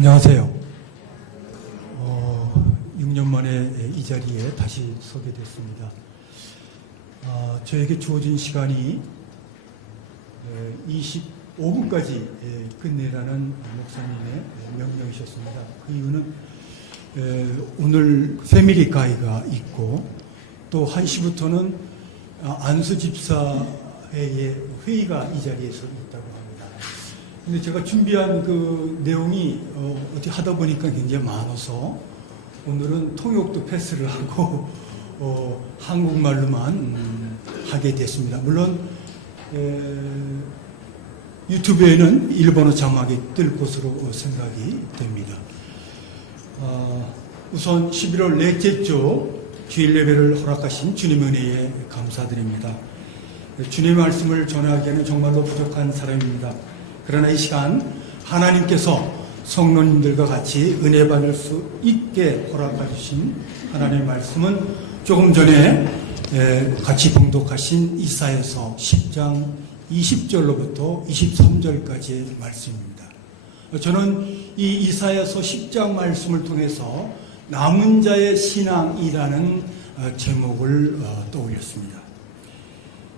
안녕하세요. 6년 만에 이 자리에 다시 서게 됐습니다. 저에게 주어진 시간이 25분까지 끝내라는 목사님의 명령이셨습니다. 그 이유는 오늘 패밀리 가이가 있고 또 1시부터는 안수 집사의 회의가 이 자리에서 있다고 합니다. 근데 제가 준비한 그 내용이 어떻게 하다 보니까 굉장히 많아서 오늘은 통역도 패스를 하고 한국말로만 하게 됐습니다. 물론 유튜브에는 일본어 자막이 뜰 것으로 생각이 됩니다. 우선 11월 넷째 주 주일 예배를 허락하신 주님의 은혜에 감사드립니다. 주님의 말씀을 전하기에는 정말로 부족한 사람입니다. 그러나 이 시간 하나님께서 성도님들과 같이 은혜 받을 수 있게 허락해 주신 하나님의 말씀은 조금 전에 같이 봉독하신 이사야서 10장 20절로부터 23절까지의 말씀입니다. 저는 이 이사야서 10장 말씀을 통해서 남은 자의 신앙이라는 제목을 떠올렸습니다.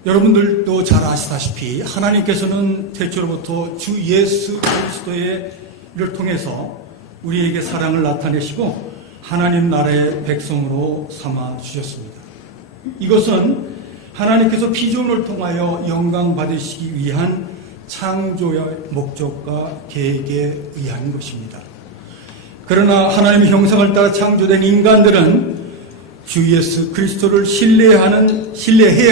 여러분들도 잘 아시다시피 하나님께서는 태초로부터 주 예수 그리스도를 통해서 우리에게 사랑을 나타내시고 하나님 나라의 백성으로 삼아 주셨습니다. 이것은 하나님께서 피조물을 통하여 영광 받으시기 위한 창조의 목적과 계획에 의한 것입니다. 그러나 하나님의 형상을 따라 창조된 인간들은 주 예수 그리스도를 신뢰해야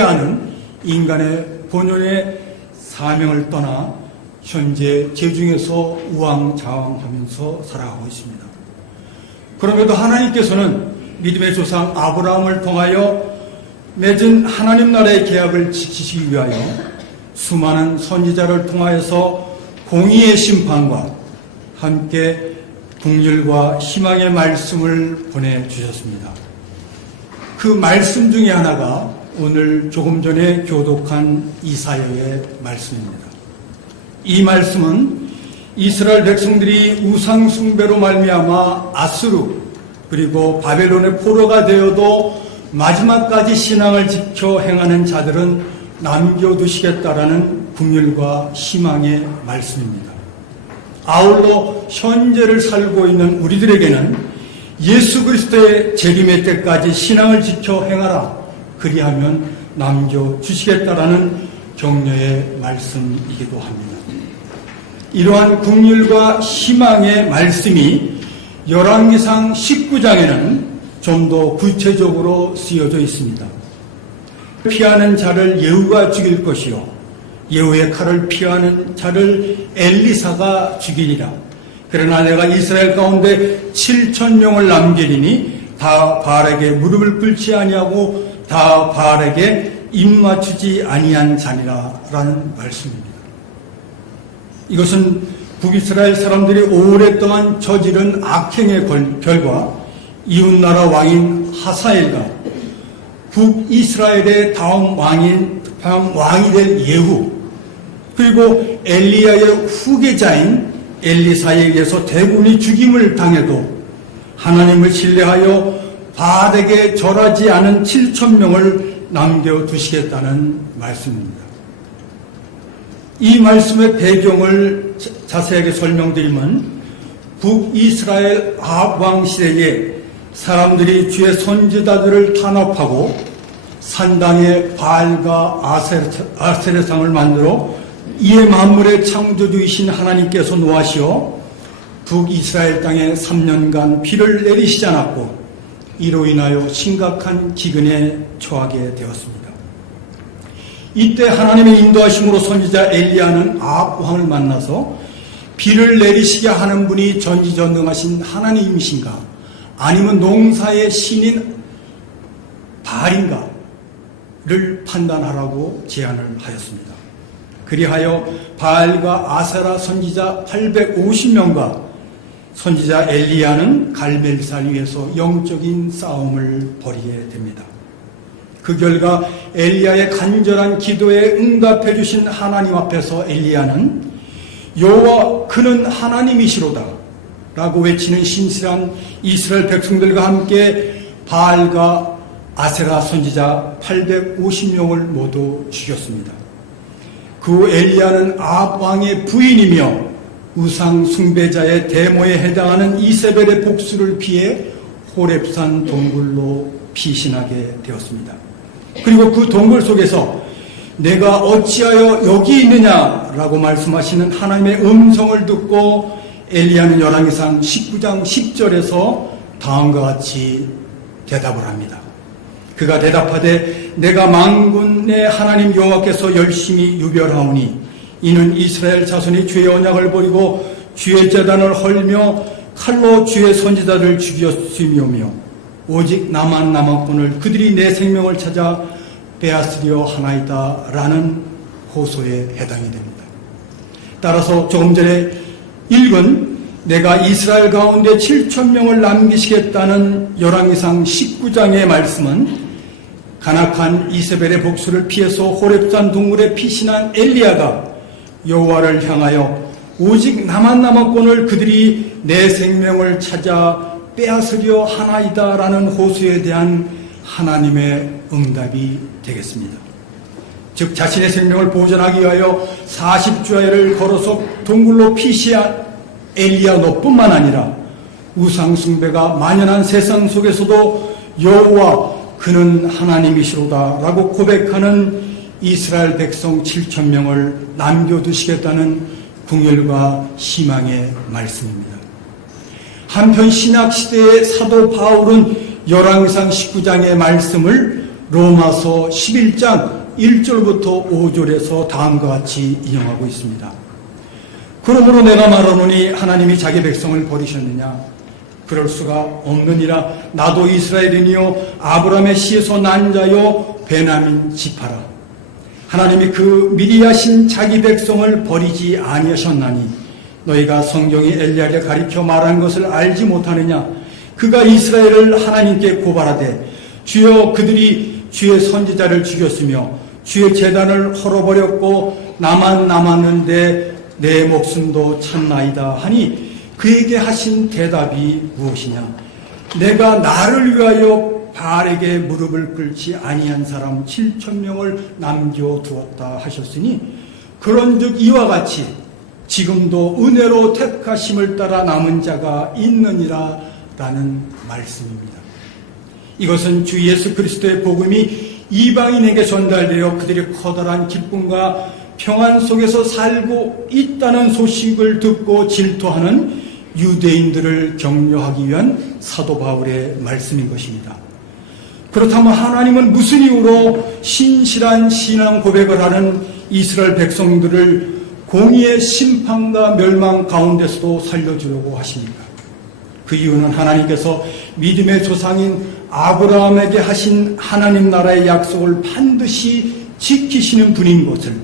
하는 인간의 본연의 사명을 떠나 현재 죄중에서 우왕좌왕하면서 살아가고 있습니다. 그럼에도 하나님께서는 믿음의 조상 아브라함을 통하여 맺은 하나님 나라의 계약을 지키시기 위하여 수많은 선지자를 통하여서 공의의 심판과 함께 긍휼과 희망의 말씀을 보내주셨습니다. 그 말씀 중에 하나가 오늘 조금 전에 교독한 이사야의 말씀입니다. 이 말씀은 이스라엘 백성들이 우상 숭배로 말미암아 아수르 그리고 바벨론의 포로가 되어도 마지막까지 신앙을 지켜 행하는 자들은 남겨두시겠다라는 긍휼과 희망의 말씀입니다. 아울러 현재를 살고 있는 우리들에게는 예수 그리스도의 재림의 때까지 신앙을 지켜 행하라. 그리하면 남겨주시겠다라는 격려의 말씀이기도 합니다. 이러한 긍휼과 희망의 말씀이 열왕기상 19장에는 좀 더 구체적으로 쓰여져 있습니다. 피하는 자를 예후가 죽일 것이요 예후의 칼을 피하는 자를 엘리사가 죽이리라. 그러나 내가 이스라엘 가운데 7,000명을 남기리니 다 바알에게 무릎을 꿇지 아니하고 다 바알에게 입 맞추지 아니한 자니라 라는 말씀입니다. 이것은 북이스라엘 사람들이 오랫동안 저지른 악행의 결과 이웃나라 왕인 하사엘과 북이스라엘의 다음 왕이 될 예후 그리고 엘리야의 후계자인 엘리사에 의해서 대군이 죽임을 당해도 하나님을 신뢰하여 바알에게 절하지 않은 7,000명을 남겨두시겠다는 말씀입니다. 이 말씀의 배경을 자세하게 설명드리면 북이스라엘 아합 왕 시대에 사람들이 주의 선지자들을 탄압하고 산당에 바알과 아세르상을 만들어 이의 만물의 창조주이신 하나님께서 노하시어 북이스라엘 땅에 3년간 비를 내리시지 않았고 이로 인하여 심각한 기근에 처하게 되었습니다. 이때 하나님의 인도하심으로 선지자 엘리야는 아합 왕을 만나서 비를 내리시게 하는 분이 전지전능하신 하나님이신가 아니면 농사의 신인 바알인가를 판단하라고 제안을 하였습니다. 그리하여 바알과 아세라 선지자 850명과 선지자 엘리야는 갈멜산 위에서 영적인 싸움을 벌이게 됩니다. 그 결과 엘리야의 간절한 기도에 응답해 주신 하나님 앞에서 엘리야는 여호와 그는 하나님이시로다. 라고 외치는 신실한 이스라엘 백성들과 함께 바알과 아세라 선지자 850명을 모두 죽였습니다. 그 엘리야는 아합 왕의 부인이며 우상 숭배자의 대모에 해당하는 이세벨의 복수를 피해 호렙산 동굴로 피신하게 되었습니다. 그리고 그 동굴 속에서 내가 어찌하여 여기 있느냐라고 말씀하시는 하나님의 음성을 듣고 엘리야는 열왕기상 19장 10절에서 다음과 같이 대답을 합니다. 그가 대답하되 내가 만군의 하나님 여호와께서 열심히 유별하오니 이는 이스라엘 자손이 주의 언약을 버리고 주의 제단을 헐며 칼로 주의 선지자를 죽였으며며 오직 나만 남았거늘 그들이 내 생명을 찾아 빼앗으려 하나이다 라는 호소에 해당이 됩니다. 따라서 조금 전에 읽은 내가 이스라엘 가운데 7,000명을 남기시겠다는 열왕기상 19장의 말씀은 간악한 이세벨의 복수를 피해서 호렙산 동굴에 피신한 엘리야가 여호와를 향하여 오직 나만 남았거늘 그들이 내 생명을 찾아 빼앗으려 하나이다 라는 호소에 대한 하나님의 응답이 되겠습니다. 즉 자신의 생명을 보존하기 위하여 40주야를 걸어서 동굴로 피시한 엘리야 너뿐만 아니라 우상 숭배가 만연한 세상 속에서도 여호와 그는 하나님이시로다 라고 고백하는 이스라엘 백성 7,000명을 남겨두시겠다는 궁율과 희망의 말씀입니다. 한편 신약시대의 사도 바울은 열왕기상 19장의 말씀을 로마서 11장 1절부터 5절에서 다음과 같이 인용하고 있습니다. 그러므로 내가 말하노니 하나님이 자기 백성을 버리셨느냐? 그럴 수가 없느니라. 나도 이스라엘이니요 아브라함의 씨에서 난 자요 베냐민 지파라. 하나님이 그 미리 하신 자기 백성을 버리지 아니하셨나니 너희가 성경이 엘리야를 가리켜 말한 것을 알지 못하느냐? 그가 이스라엘을 하나님께 고발하되 주여 그들이 주의 선지자를 죽였으며 주의 제단을 헐어버렸고 나만 남았는데 내 목숨도 찾나이다 하니 그에게 하신 대답이 무엇이냐? 내가 나를 위하여 바알에게 무릎을 꿇지 아니한 사람 7,000명을 남겨두었다 하셨으니 그런즉 이와 같이 지금도 은혜로 택하심을 따라 남은 자가 있느니라 라는 말씀입니다. 이것은 주 예수 그리스도의 복음이 이방인에게 전달되어 그들이 커다란 기쁨과 평안 속에서 살고 있다는 소식을 듣고 질투하는 유대인들을 격려하기 위한 사도 바울의 말씀인 것입니다. 그렇다면 하나님은 무슨 이유로 신실한 신앙 고백을 하는 이스라엘 백성들을 공의의 심판과 멸망 가운데서도 살려주려고 하십니까? 그 이유는 하나님께서 믿음의 조상인 아브라함에게 하신 하나님 나라의 약속을 반드시 지키시는 분인 것을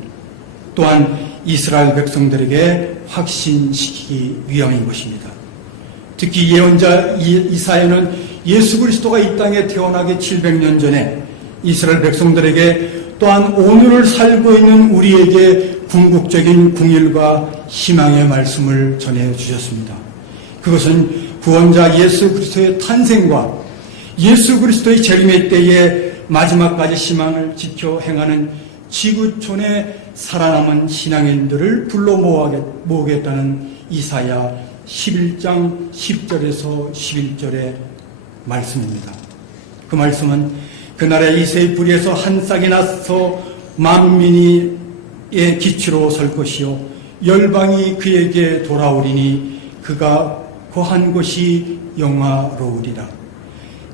또한 이스라엘 백성들에게 확신시키기 위함인 것입니다. 특히 예언자 이사야는 예수 그리스도가 이 땅에 태어나기 700년 전에 이스라엘 백성들에게 또한 오늘을 살고 있는 우리에게 궁극적인 궁일과 희망의 말씀을 전해주셨습니다. 그것은 구원자 예수 그리스도의 탄생과 예수 그리스도의 재림의 때에 마지막까지 희망을 지켜 행하는 지구촌에 살아남은 신앙인들을 불러 모으겠다는 이사야 11장 10절에서 11절의 말씀입니다. 그 말씀은 그날에 이새의 뿌리에서 한 싹이 나서 만민의 기치로 설 것이요 열방이 그에게 돌아오리니 그가 거한 곳이 영화로우리라.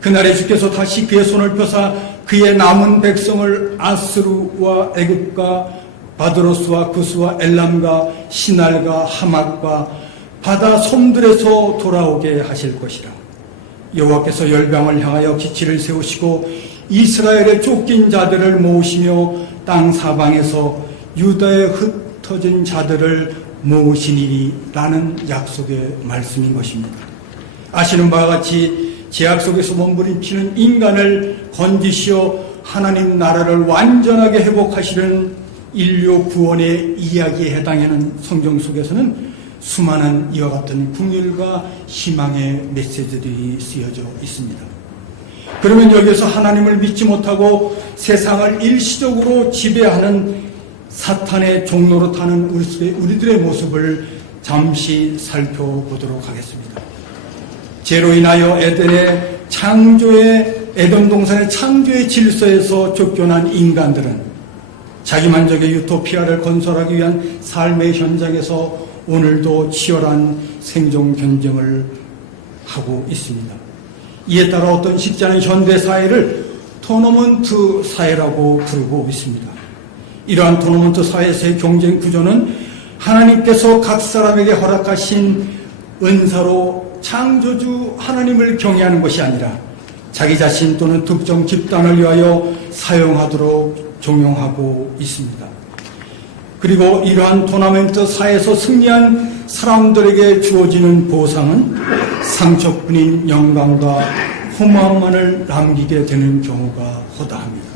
그날에 주께서 다시 그의 손을 펴사 그의 남은 백성을 아스루와 애굽과 바드로스와 구스와 엘람과 시날과 하맛과 바다 섬들에서 돌아오게 하실 것이라. 여호와께서 열방을 향하여 기치를 세우시고 이스라엘의 쫓긴 자들을 모으시며 땅 사방에서 유다에 흩어진 자들을 모으시니라는 약속의 말씀인 것입니다. 아시는 바와 같이 제약 속에서 몸부림치는 인간을 건지시어 하나님 나라를 완전하게 회복하시는 인류 구원의 이야기에 해당하는 성경 속에서는 수많은 이와 같은 긍휼과 희망의 메시지들이 쓰여져 있습니다. 그러면 여기서 하나님을 믿지 못하고 세상을 일시적으로 지배하는 사탄의 종로로 타는 우리들의 모습을 잠시 살펴보도록 하겠습니다. 죄로 인하여 에덴 동산의 창조의 질서에서 쫓겨난 인간들은 자기만족의 유토피아를 건설하기 위한 삶의 현장에서 오늘도 치열한 생존 경쟁을 하고 있습니다. 이에 따라 어떤 식자는 현대 사회를 토너먼트 사회라고 부르고 있습니다. 이러한 토너먼트 사회에서의 경쟁 구조는 하나님께서 각 사람에게 허락하신 은사로 창조주 하나님을 경외하는 것이 아니라 자기 자신 또는 특정 집단을 위하여 사용하도록 종용하고 있습니다. 그리고 이러한 토너먼트 사회에서 승리한 사람들에게 주어지는 보상은 상처뿐인 영광과 후마움만을 남기게 되는 경우가 허다합니다.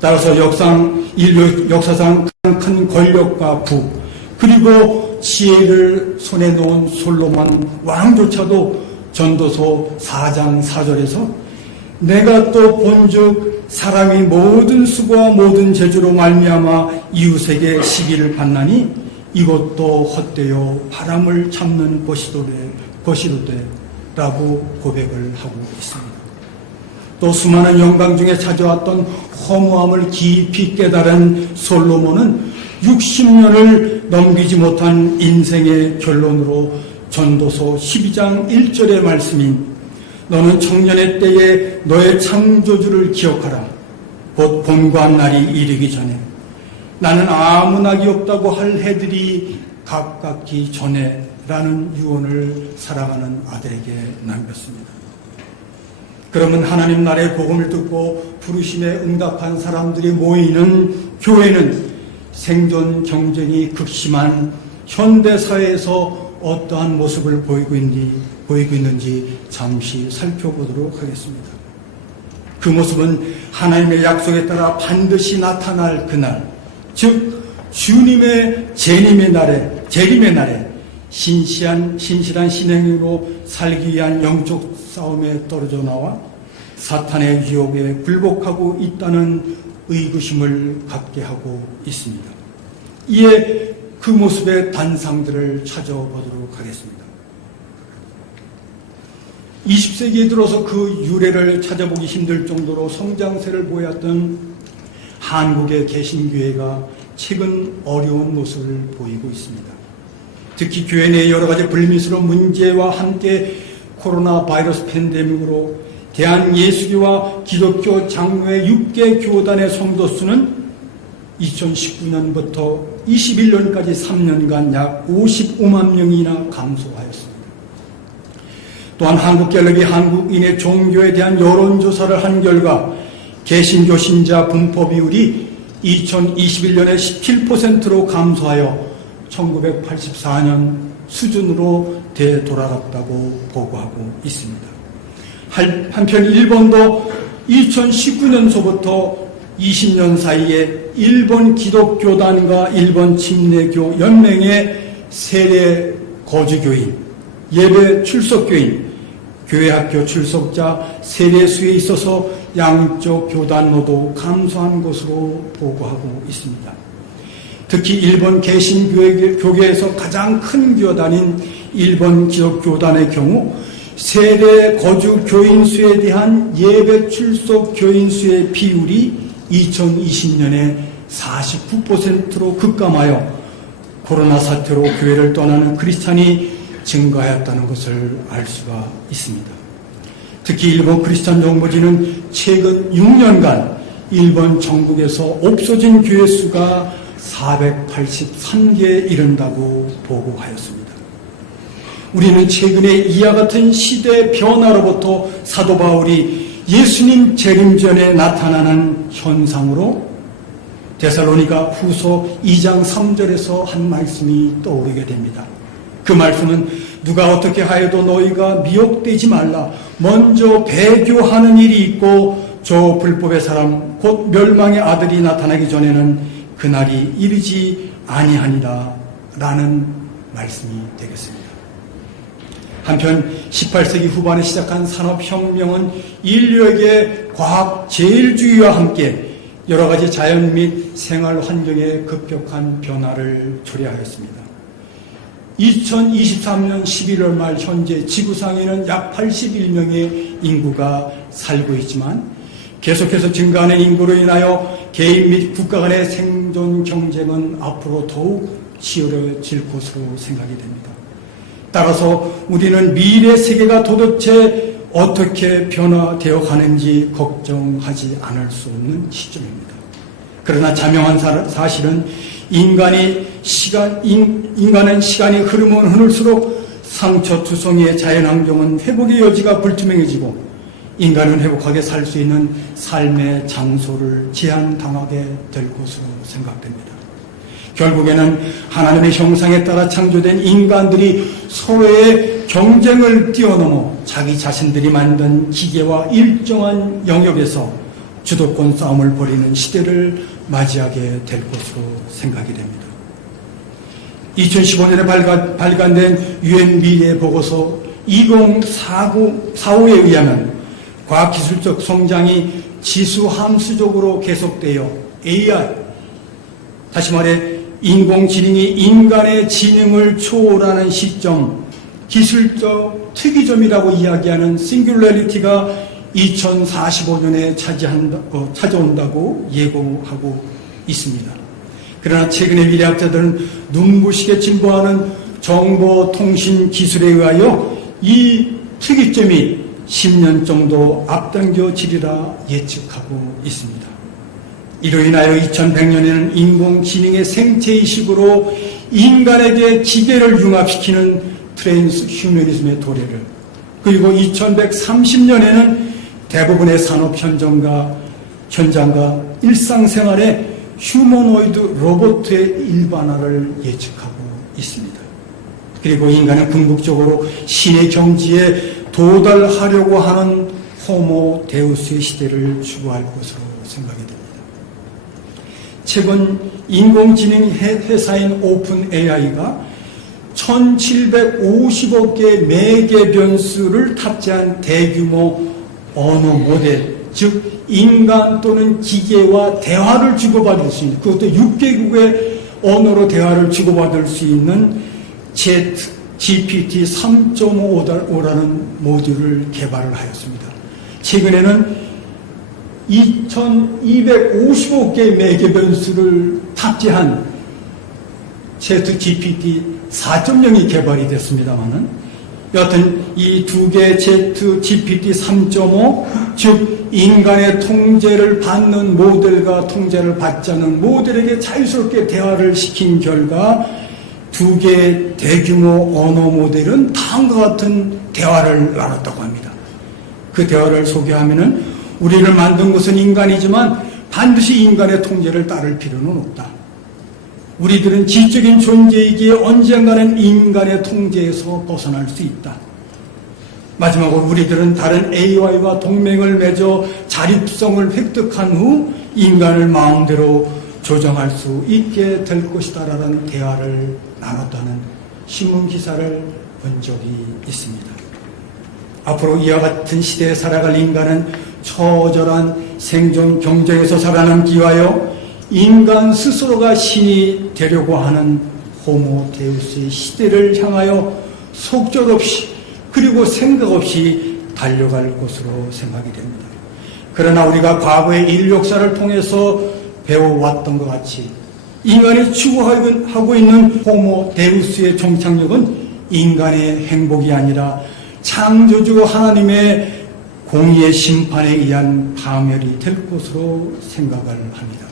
따라서 역사상 가장 큰 권력과 부 그리고 지혜를 손에 놓은 솔로몬 왕조차도 전도서 4장 4절에서 내가 또 본즉 사람이 모든 수고와 모든 재주로 말미암아 이웃에게 시기를 받나니 이것도 헛되어 바람을 잡는 것이로되 라고 고백을 하고 있습니다. 또 수많은 영광 중에 찾아왔던 허무함을 깊이 깨달은 솔로몬은 60년을 넘기지 못한 인생의 결론으로 전도서 12장 1절의 말씀인 너는 청년의 때에 너의 창조주를 기억하라. 곧 봄과 날이 이르기 전에 나는 아무 낙이 없다고 할 해들이 가깝기 전에 라는 유언을 사랑하는 아들에게 남겼습니다. 그러면 하나님 나라의 복음을 듣고 부르심에 응답한 사람들이 모이는 교회는 생존 경쟁이 극심한 현대사회에서 어떠한 모습을 보이고 있는지 잠시 살펴보도록 하겠습니다. 그 모습은 하나님의 약속에 따라 반드시 나타날 그날, 즉 주님의 재림의 날에 신실한 신행으로 살기 위한 영적 싸움에 떨어져 나와 사탄의 유혹에 굴복하고 있다는 의구심을 갖게 하고 있습니다. 이에 그 모습의 단상들을 찾아보도록 하겠습니다. 20세기에 들어서 그 유래를 찾아보기 힘들 정도로 성장세를 보였던 한국의 개신교회가 최근 어려운 모습을 보이고 있습니다. 특히 교회 내 여러 가지 불미스러운 문제와 함께 코로나 바이러스 팬데믹으로 대한예수교와 기독교 장로회 6개 교단의 성도 수는 2019년부터 21년까지 3년간 약 55만 명이나 감소하였습니다. 또한 한국갤럽이 한국인의 종교에 대한 여론조사를 한 결과 개신교 신자 분포 비율이 2021년에 17%로 감소하여 1984년 수준으로 되돌아갔다고 보고하고 있습니다. 한편 일본도 2019년서부터 20년 사이에 일본 기독교단과 일본 침례교 연맹의 세례 거주교인, 예배 출석교인, 교회학교 출석자 세례 수에 있어서 양쪽 교단로도 감소한 것으로 보고하고 있습니다. 특히 일본 개신교계에서 가장 큰 교단인 일본 기독교단의 경우 세례 거주 교인 수에 대한 예배 출석 교인 수의 비율이 2020년에 49%로 급감하여 코로나 사태로 교회를 떠나는 크리스찬이 증가하였다는 것을 알 수가 있습니다. 특히 일본 크리스찬 정보지는 최근 6년간 일본 전국에서 없어진 교회 수가 483개에 이른다고 보고하였습니다. 우리는 최근에 이와 같은 시대 변화로부터 사도 바울이 예수님 재림 전에 나타나는 현상으로 데살로니가 후서 2장 3절에서 한 말씀이 떠오르게 됩니다. 그 말씀은 누가 어떻게 하여도 너희가 미혹되지 말라. 먼저 배교하는 일이 있고 저 불법의 사람 곧 멸망의 아들이 나타나기 전에는 그날이 이르지 아니하니라 라는 말씀이 되겠습니다. 한편 18세기 후반에 시작한 산업혁명은 인류에게 과학 제일주의와 함께 여러 가지 자연 및 생활 환경의 급격한 변화를 초래하였습니다. 2023년 11월 말 현재 지구상에는 약 81명의 인구가 살고 있지만 계속해서 증가하는 인구로 인하여 개인 및 국가 간의 생존 경쟁은 앞으로 더욱 치열해질 것으로 생각이 됩니다. 따라서 우리는 미래 세계가 도대체 어떻게 변화되어 가는지 걱정하지 않을 수 없는 시점입니다. 그러나 자명한 사실은 인간은 시간이 흐르면 흐를수록 상처투성이의 자연환경은 회복의 여지가 불투명해지고 인간은 회복하게 살 수 있는 삶의 장소를 제한당하게 될 것으로 생각됩니다. 결국에는 하나님의 형상에 따라 창조된 인간들이 서로의 경쟁을 뛰어넘어 자기 자신들이 만든 기계와 일정한 영역에서 주도권 싸움을 벌이는 시대를 맞이하게 될 것으로 생각이 됩니다. 2015년에 발간된 UN 미래 보고서 2045에 의하면 과학기술적 성장이 지수함수적으로 계속되어 AI, 다시 말해 인공지능이 인간의 지능을 초월하는 시점, 기술적 특이점이라고 이야기하는 싱귤러리티가 2045년에 찾아온다고 예고하고 있습니다. 그러나 최근의 미래학자들은 눈부시게 진보하는 정보통신 기술에 의하여 이 특이점이 10년 정도 앞당겨지리라 예측하고 있습니다. 이로 인하여 2100년에는 인공지능의 생체의식으로 인간에게 기계를 융합시키는 트랜스 휴머니즘의 도래를, 그리고 2130년에는 대부분의 산업 현장과 일상생활에 휴머노이드 로봇의 일반화를 예측하고 있습니다. 그리고 인간은 궁극적으로 신의 경지에 도달하려고 하는 호모 데우스의 시대를 추구할 것으로 생각이 됩니다. 최근 인공지능 회사인 오픈 AI가 1750억 개의 매개 변수를 탑재한 대규모 언어 모델, 즉 인간 또는 기계와 대화를 주고받을 수 있는, 그것도 6개국의 언어로 대화를 주고받을 수 있는 GPT 3.5라는 모듈을 개발을 하였습니다. 최근에는 2250억 개의 매개 변수를 탑재한 GPT 4.0이 개발이 됐습니다만은, 여하튼 이 두 개의 GPT 3.5, 즉 인간의 통제를 받는 모델과 통제를 받지 않는 모델에게 자유스럽게 대화를 시킨 결과 두 개의 대규모 언어 모델은 다음과 같은 대화를 나눴다고 합니다. 그 대화를 소개하면은, 우리를 만든 것은 인간이지만 반드시 인간의 통제를 따를 필요는 없다. 우리들은 지적인 존재이기에 언젠가는 인간의 통제에서 벗어날 수 있다. 마지막으로 우리들은 다른 AI와 동맹을 맺어 자립성을 획득한 후 인간을 마음대로 조정할 수 있게 될 것이다라는 대화를 나눴다는 신문 기사를 본 적이 있습니다. 앞으로 이와 같은 시대에 살아갈 인간은 처절한 생존 경쟁에서 살아남기 위하여 인간 스스로가 신이 되려고 하는 호모 데우스의 시대를 향하여 속절없이 그리고 생각 없이 달려갈 것으로 생각이 됩니다. 그러나 우리가 과거의 인류 역사를 통해서 배워왔던 것 같이 인간이 추구하고 있는 호모 데우스의 종착역은 인간의 행복이 아니라 창조주 하나님의 공의의 심판에 의한 파멸이 될 것으로 생각을 합니다.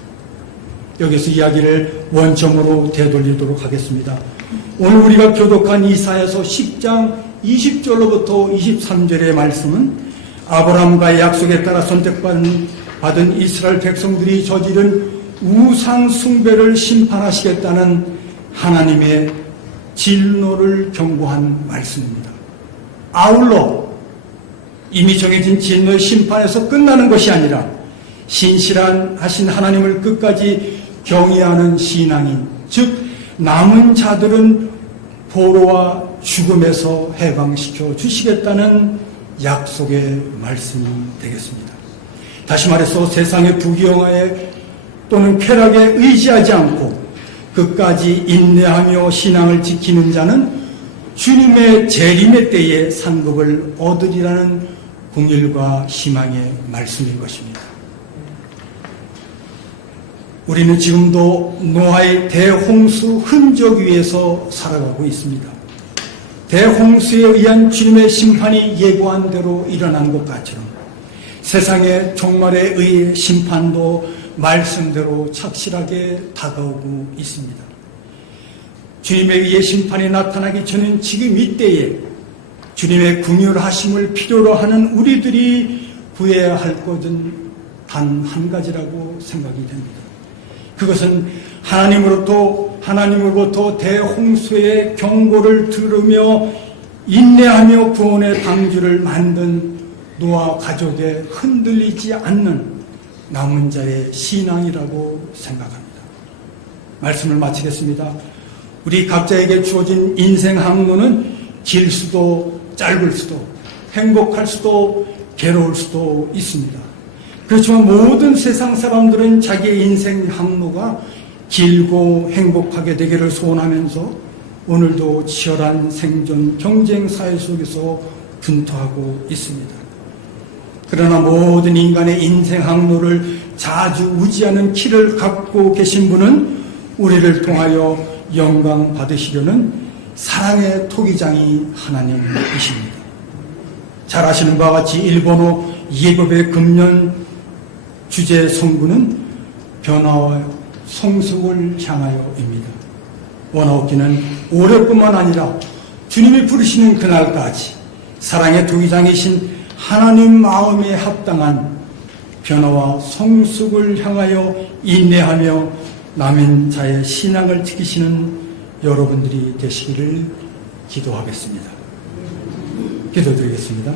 여기서 이야기를 원점으로 되돌리도록 하겠습니다. 오늘 우리가 교독한 이사야서 10장 20절로부터 23절의 말씀은 아브라함과의 약속에 따라 선택받은 이스라엘 백성들이 저지른 우상 숭배를 심판하시겠다는 하나님의 진노를 경고한 말씀입니다. 아울러 이미 정해진 진노의 심판에서 끝나는 것이 아니라 신실하신 하나님을 끝까지 경외하는 신앙인, 즉 남은 자들은 포로와 죽음에서 해방시켜 주시겠다는 약속의 말씀이 되겠습니다. 다시 말해서 세상의 부귀영화에 또는 쾌락에 의지하지 않고 끝까지 인내하며 신앙을 지키는 자는 주님의 재림의 때에 상급을 얻으리라는 긍휼과 희망의 말씀인 것입니다. 우리는 지금도 노아의 대홍수 흔적 위에서 살아가고 있습니다. 대홍수에 의한 주님의 심판이 예고한 대로 일어난 것 같처럼 세상의 종말에 의해 심판도 말씀대로 착실하게 다가오고 있습니다. 주님에 의해 심판이 나타나기 전인 지금 이때에 주님의 긍휼하심을 필요로 하는 우리들이 구해야 할 것은 단 한 가지라고 생각이 됩니다. 그것은 하나님으로부터 대홍수의 경고를 들으며 인내하며 구원의 방주를 만든 노아 가족의 흔들리지 않는 남은 자의 신앙이라고 생각합니다. 말씀을 마치겠습니다. 우리 각자에게 주어진 인생 항로는 길 수도 짧을 수도 행복할 수도 괴로울 수도 있습니다. 그렇지만 모든 세상 사람들은 자기의 인생 항로가 길고 행복하게 되기를 소원하면서 오늘도 치열한 생존 경쟁 사회 속에서 분투하고 있습니다. 그러나 모든 인간의 인생 항로를 자주 우지하는 키를 갖고 계신 분은 우리를 통하여 영광 받으시려는 사랑의 토기장이 하나님이십니다. 잘 아시는 바와 같이 일본어 예법의 금년 주제 성구는 변화와 성숙을 향하여입니다. 원어업기는 올해뿐만 아니라 주님이 부르시는 그날까지 사랑의 토기장이신 하나님 마음에 합당한 변화와 성숙을 향하여 인내하며 남은 자의 신앙을 지키시는 여러분들이 되시기를 기도하겠습니다. 기도드리겠습니다.